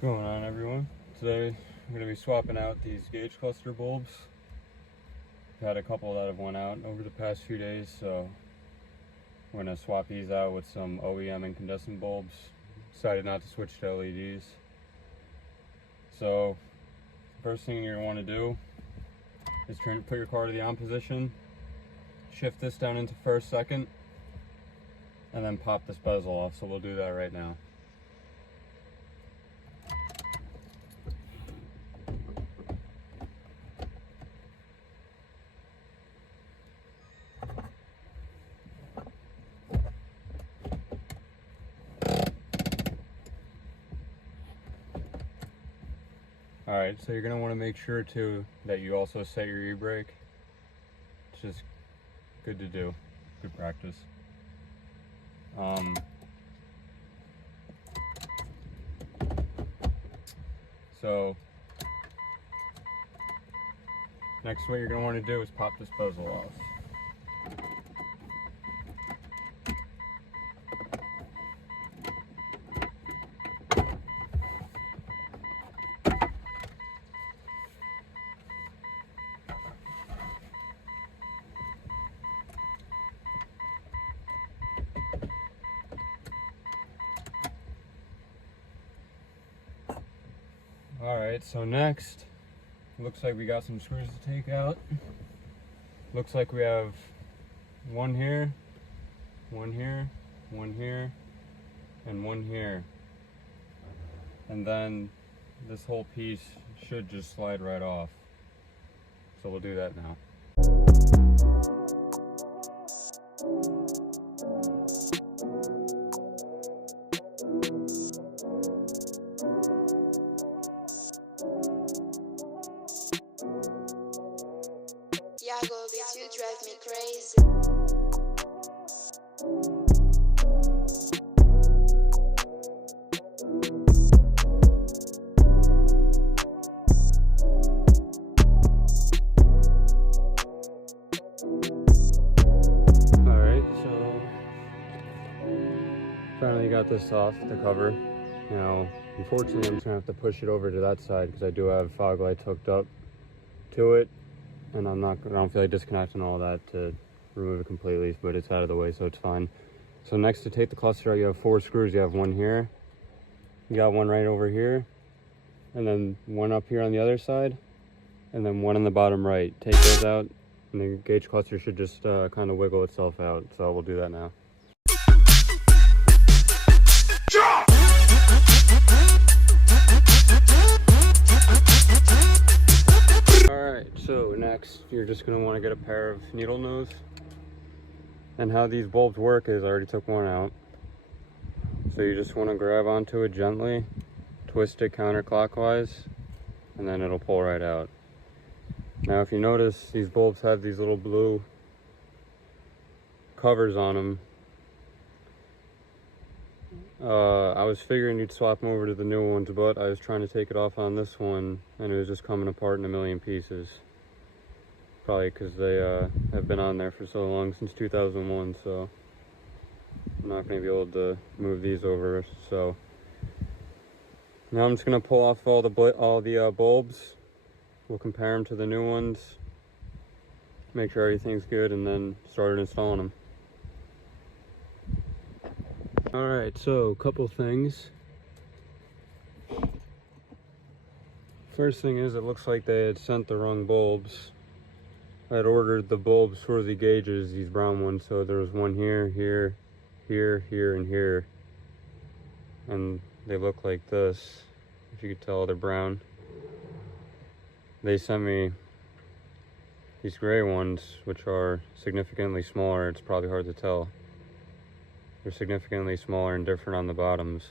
What's going on, everyone? Today I'm going to be swapping out these gauge cluster bulbs. I've had a couple that have went out over the past few days, so we're going to swap these out with some OEM incandescent bulbs. Decided not to switch to LEDs. So first thing you're going to want to do is put your car to the on position, shift this down into first, second, and then pop this bezel off. So we'll do that right now. Alright, so you're going to want to make sure too that you also set your e-brake. It's just good to do, good practice. So next, what you're going to want to do is pop this bezel off. Alright, so next, looks like we got some screws to take out. Looks like we have one here, one here, one here, and one here. And then this whole piece should just slide right off. So we'll do that now. You drive me crazy. Alright, so finally got this off the cover. Now, unfortunately, I'm just gonna have to push it over to that side because I do have fog lights hooked up to it. And I don't feel like disconnecting all that to remove it completely, but it's out of the way, so it's fine. So next, to take the cluster out, you have 4 screws. You have one here, you got one right over here, and then one up here on the other side, and then one on the bottom right. Take those out, and the gauge cluster should just kind of wiggle itself out. So we'll do that now. So next, you're just going to want to get a pair of needle nose. And how these bulbs work is, I already took one out. So you just want to grab onto it gently, twist it counterclockwise, and then it'll pull right out. Now if you notice, these bulbs have these little blue covers on them. I was figuring you'd swap them over to the new ones, but I was trying to take it off on this one, and it was just coming apart in a million pieces. Probably because they have been on there for so long, since 2001, so I'm not going to be able to move these over. So now I'm just going to pull off all the bulbs. We'll compare them to the new ones, make sure everything's good, and then start installing them. Alright, so a couple things. First thing is, it looks like they had sent the wrong bulbs. I had ordered the bulbs for the gauges, these brown ones, so there was one here, here, here, here, and here. And they look like this. If you could tell, they're brown. They sent me these gray ones, which are significantly smaller. It's probably hard to tell. They're significantly smaller and different on the bottoms.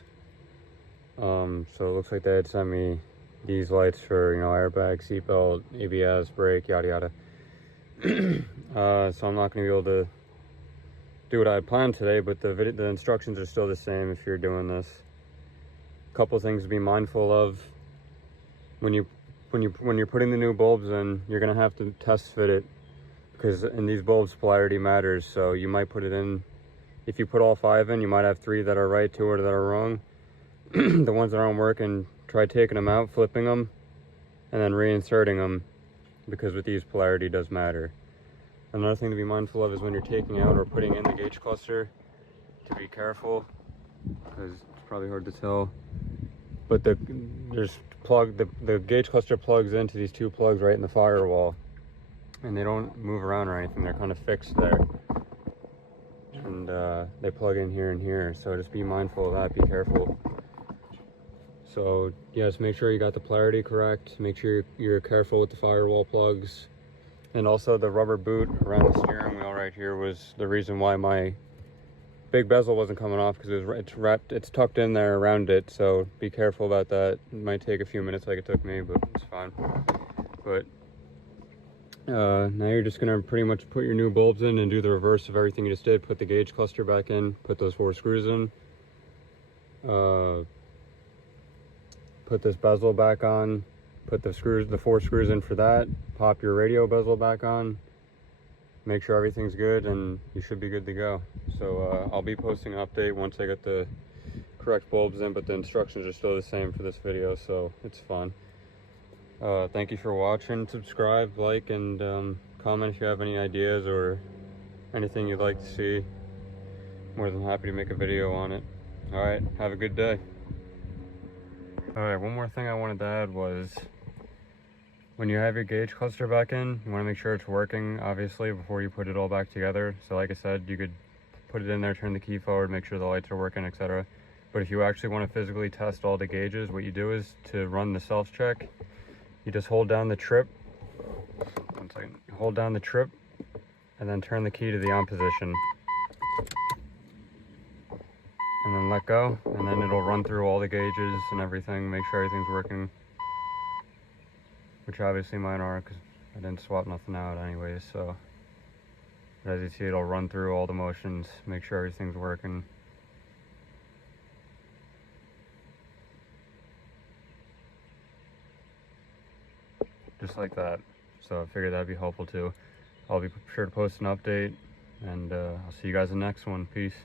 So it looks like they had sent me these lights for, airbag, seatbelt, ABS, brake, yada yada. So I'm not going to be able to do what I had planned today, but the instructions are still the same if you're doing this. A couple things to be mindful of when you're putting the new bulbs in. You're going to have to test fit it, because in these bulbs polarity matters. So you might put it in, if you put all 5 in, you might have 3 that are right, 2 that are wrong. The ones that aren't working, try taking them out, flipping them, and then reinserting them, because with these polarity does matter. Another thing to be mindful of is when you're taking out or putting in the gauge cluster, to be careful, because it's probably hard to tell, but the gauge cluster plugs into these two plugs right in the firewall, and they don't move around or anything. They're kind of fixed there, and they plug in here and here, so just be mindful of that, be careful. So yes, make sure you got the polarity correct, make sure you're careful with the firewall plugs. And also the rubber boot around the steering wheel right here was the reason why my big bezel wasn't coming off, because it's tucked in there around it, so be careful about that. It might take a few minutes like it took me, but it's fine. But now you're just gonna pretty much put your new bulbs in and do the reverse of everything you just did. Put the gauge cluster back in, put those 4 screws in, put this bezel back on, put the 4 screws in for that, pop your radio bezel back on, make sure everything's good, and you should be good to go. So I'll be posting an update once I get the correct bulbs in, but the instructions are still the same for this video, so it's fun. Thank you for watching. Subscribe, like, and comment if you have any ideas or anything you'd like to see. More than happy to make a video on it. Alright, have a good day. Alright, one more thing I wanted to add was, when you have your gauge cluster back in, you want to make sure it's working, obviously, before you put it all back together. So like I said, you could put it in there, turn the key forward, make sure the lights are working, etc. But if you actually want to physically test all the gauges, what you do is, to run the self-check, you just hold down the trip, hold down the trip, and then turn the key to the on position. And then let go, and then it'll run through all the gauges and everything, make sure everything's working. Which obviously mine are, because I didn't swap nothing out anyways, so. But as you see, it'll run through all the motions, make sure everything's working. Just like that. So I figured that'd be helpful too. I'll be sure to post an update, and I'll see you guys in the next one. Peace.